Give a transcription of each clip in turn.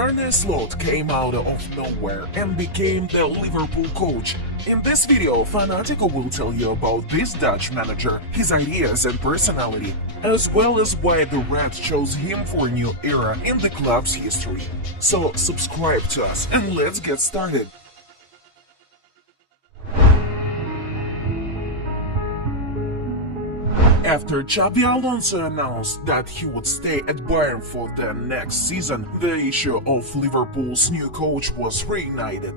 Arne came out of nowhere and became the Liverpool coach. In this video, Fanatico will tell you about this Dutch manager, his ideas and personality, as well as why the Reds chose him for a new era in the club's history. So subscribe to us and let's get started. After Xabi Alonso announced that he would stay at Bayern for the next season, the issue of Liverpool's new coach was reignited.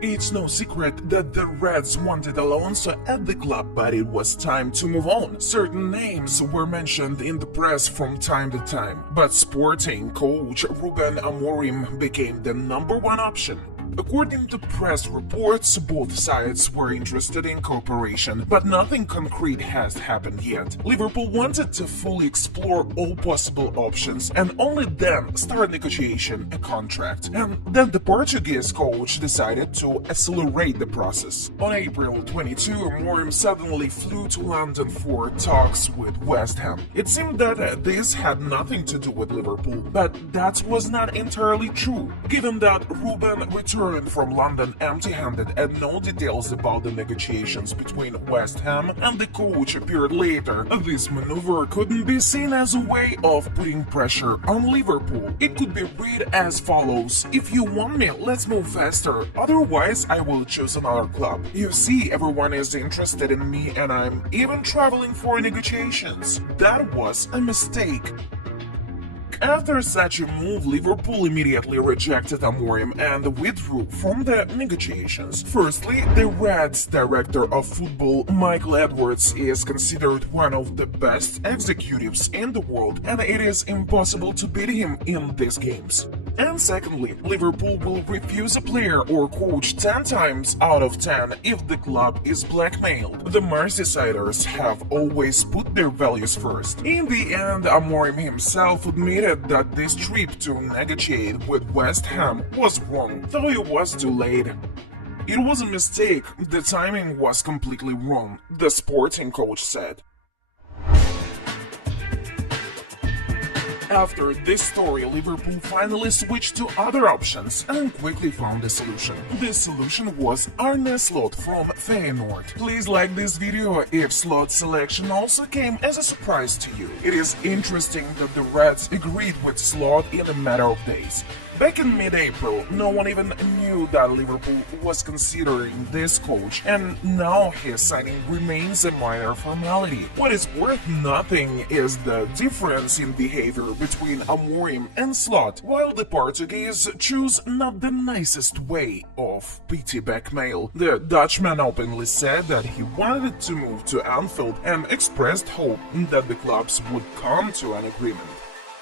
It's no secret that the Reds wanted Alonso at the club, but it was time to move on. Certain names were mentioned in the press from time to time, but Sporting coach Ruben Amorim became the #1 option. According to press reports, both sides were interested in cooperation, but nothing concrete has happened yet. Liverpool wanted to fully explore all possible options and only then start negotiating a contract. And then the Portuguese coach decided to accelerate the process. On April 22, Amorim suddenly flew to London for talks with West Ham. It seemed that this had nothing to do with Liverpool, but that was not entirely true, given that Ruben returned from London empty-handed and no details about the negotiations between West Ham and the coach appeared later. This maneuver couldn't be seen as a way of putting pressure on Liverpool. It could be read as follows: "If you want me, let's move faster, otherwise I will choose another club. You see, everyone is interested in me and I'm even traveling for negotiations." That was a mistake. After such a move, Liverpool immediately rejected Amorim and withdrew from the negotiations. Firstly, the Reds' director of football, Michael Edwards, is considered one of the best executives in the world, and it is impossible to beat him in these games. And secondly, Liverpool will refuse a player or coach 10 times out of 10 if the club is blackmailed. The Merseysiders have always put their values first. In the end, Amorim himself admitted that this trip to negotiate with West Ham was wrong, though it was too late. "It was a mistake, the timing was completely wrong," the Sporting coach said. After this story, Liverpool finally switched to other options and quickly found a solution. This solution was Arne from Feyenoord. Please like this video if Slot's selection also came as a surprise to you. It is interesting that the Reds agreed with Slot in a matter of days. Back in mid-April, no one even knew that Liverpool was considering this coach, and now his signing remains a minor formality. What is worth nothing is the difference in behavior between Amorim and Slot, while the Portuguese choose not the nicest way of petty blackmail. The Dutchman openly said that he wanted to move to Anfield and expressed hope that the clubs would come to an agreement.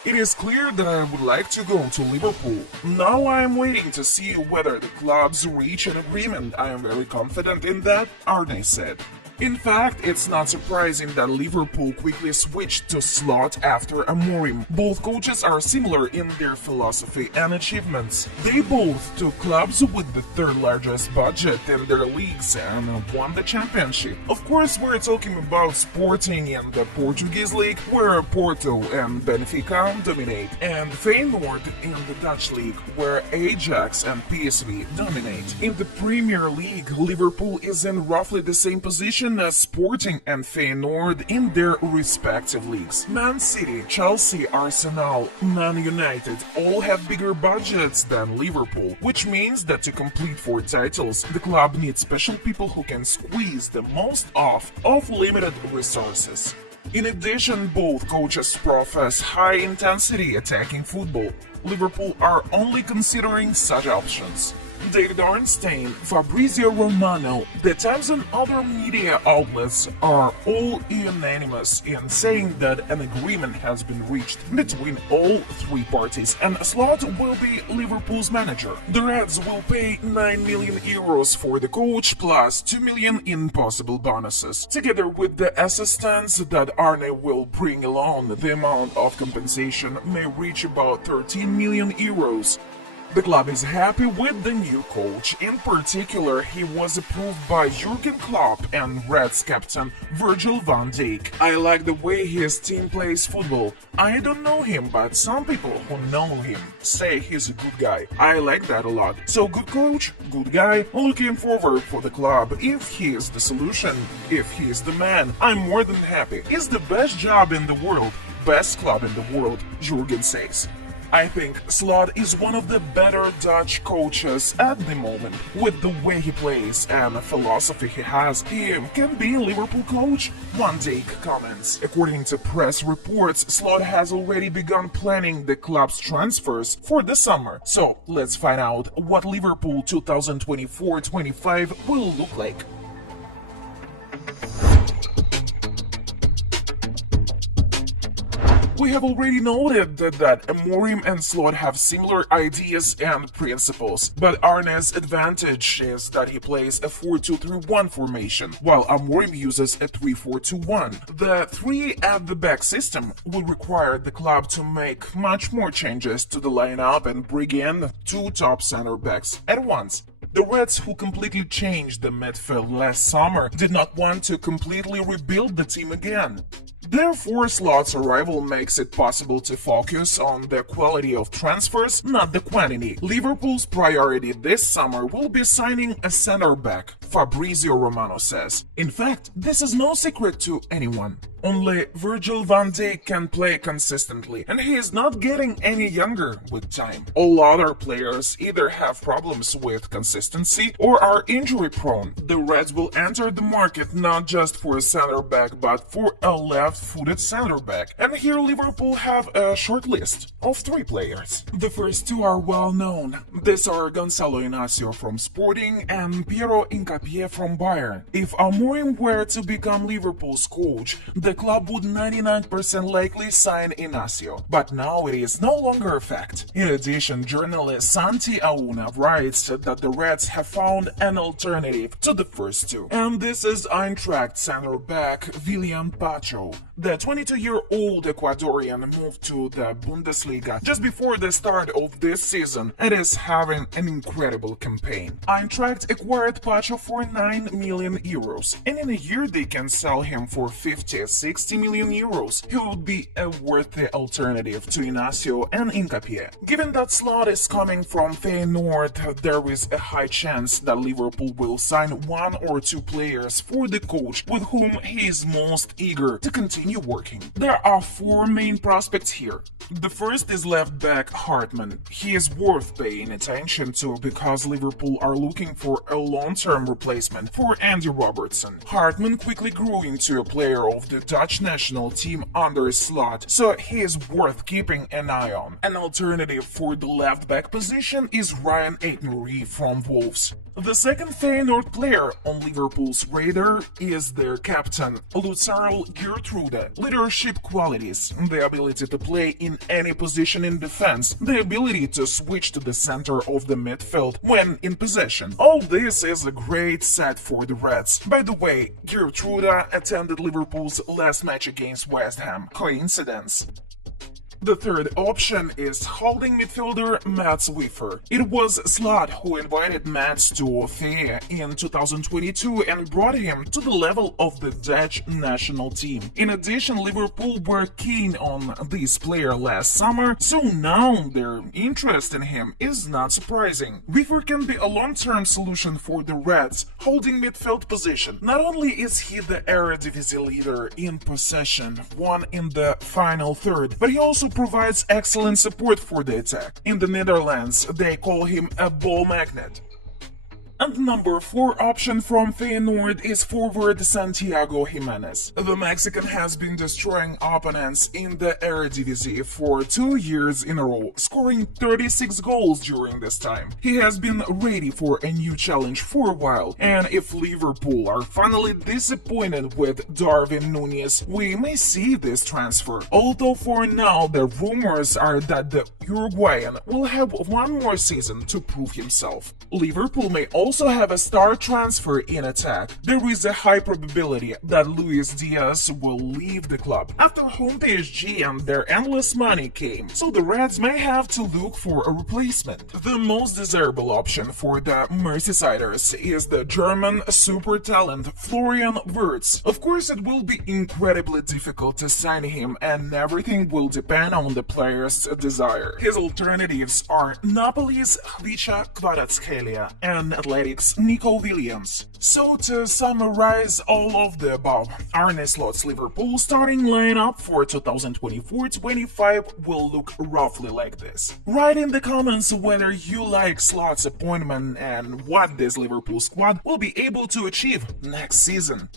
"It is clear that I would like to go to Liverpool. Now I am waiting to see whether the clubs reach an agreement. I am very confident in that," Arne said. In fact, it's not surprising that Liverpool quickly switched to Slot after Amorim. Both coaches are similar in their philosophy and achievements. They both took clubs with the third largest budget in their leagues and won the championship. Of course, we're talking about Sporting in the Portuguese league, where Porto and Benfica dominate, and Feyenoord in the Dutch league, where Ajax and PSV dominate. In the Premier League, Liverpool is in roughly the same position as Sporting and Feyenoord in their respective leagues. Man City, Chelsea, Arsenal, Man United all have bigger budgets than Liverpool, which means that to compete for titles, the club needs special people who can squeeze the most off of limited resources. In addition, both coaches profess high-intensity attacking football. Liverpool are only considering such options. David Ornstein, Fabrizio Romano, the Times and other media outlets are all unanimous in saying that an agreement has been reached between all three parties and Slot will be Liverpool's manager. The Reds will pay 9 million euros for the coach plus 2 million in possible bonuses. Together with the assistants that Arne will bring along, the amount of compensation may reach about 13 million euros. The club is happy with the new coach. In particular, he was approved by Jurgen Klopp and Reds captain Virgil van Dijk. I like the way his team plays football. I don't know him, but some people who know him say he's a good guy. I like that a lot. So good coach, good guy, looking forward for the club. If he is the solution, if he is the man, I'm more than happy. It's the best job in the world, best club in the world, Jurgen says. I think Slot is one of the better Dutch coaches at the moment. With the way he plays and the philosophy he has, he can be a Liverpool coach, Van Dijk comments. According to press reports, Slot has already begun planning the club's transfers for the summer. So let's find out what Liverpool 2024-25 will look like. We have already noted that Amorim and Slot have similar ideas and principles, but Arne's advantage is that he plays a 4-2-3-1 formation, while Amorim uses a 3-4-2-1. The three-at-the-back system will require the club to make much more changes to the lineup and bring in two top center backs at once. The Reds, who completely changed the midfield last summer, did not want to completely rebuild the team again. Therefore, Slot's arrival makes it possible to focus on the quality of transfers, not the quantity. Liverpool's priority this summer will be signing a center-back, Fabrizio Romano says. In fact, this is no secret to anyone. Only Virgil van Dijk can play consistently, and he is not getting any younger with time. All other players either have problems with consistency or are injury-prone. The Reds will enter the market not just for a center-back, but for a left-footed center-back. And here Liverpool have a short list of 3 players. The first 2 are well-known. These are Gonçalo Inácio from Sporting and Piero Hincapié from Bayern. If Amorim were to become Liverpool's coach, the club would 99% likely sign Inácio, but now it is no longer a fact. In addition, journalist Santi Auna writes that the Reds have found an alternative to the first 2, and this is Eintracht center-back William Pacho. The 22-year-old Ecuadorian moved to the Bundesliga just before the start of this season and is having an incredible campaign. Eintracht acquired Pacho for 9 million euros, and in a year they can sell him for 60 million euros. He would be a worthy alternative to Inácio and Hincapié. Given that Slot is coming from Feyenoord, there is a high chance that Liverpool will sign 1 or 2 players for the coach with whom he is most eager to continue working. There are 4 main prospects here. The first is left back Hartman. He is worth paying attention to because Liverpool are looking for a long-term replacement for Andy Robertson. Hartman quickly grew into a player of the Dutch national team under Slot, so he is worth keeping an eye on. An alternative for the left back position is Ryan Aitnery from Wolves. The second Feyenoord player on Liverpool's radar is their captain, Lucille Gertrude. Leadership qualities, the ability to play in any position in defense, the ability to switch to the center of the midfield when in possession. All this is a great set for the Reds. By the way, Gertrude attended Liverpool's last match against West Ham. Coincidence? The third option is holding midfielder Mats Wiefer. It was Slot who invited Mats to Feyenoord in 2022 and brought him to the level of the Dutch national team. In addition, Liverpool were keen on this player last summer, so now their interest in him is not surprising. Wiefer can be a long-term solution for the Reds, holding midfield position. Not only is he the Eredivisie leader in possession, won in the final third, but he also provides excellent support for the attack. In the Netherlands, they call him a ball magnet. And number 4 option from Feyenoord is forward Santiago Jimenez. The Mexican has been destroying opponents in the Eredivisie for 2 years in a row, scoring 36 goals during this time. He has been ready for a new challenge for a while, and if Liverpool are finally disappointed with Darwin Núñez, we may see this transfer. Although for now the rumors are that the Uruguayan will have 1 more season to prove himself. Liverpool may also also have a star transfer in attack. There is a high probability that Luis Diaz will leave the club after home PSG and their endless money came, so the Reds may have to look for a replacement. The most desirable option for the Merseysiders is the German super talent Florian Wirtz. Of course, it will be incredibly difficult to sign him, and everything will depend on the player's desire. His alternatives are Napoli's Khvicha Kvaratskhelia and Atletic's Nico Williams. So to summarize all of the above, Arne Slot's Liverpool starting lineup for 2024-25 will look roughly like this. Write in the comments whether you like Slot's appointment and what this Liverpool squad will be able to achieve next season.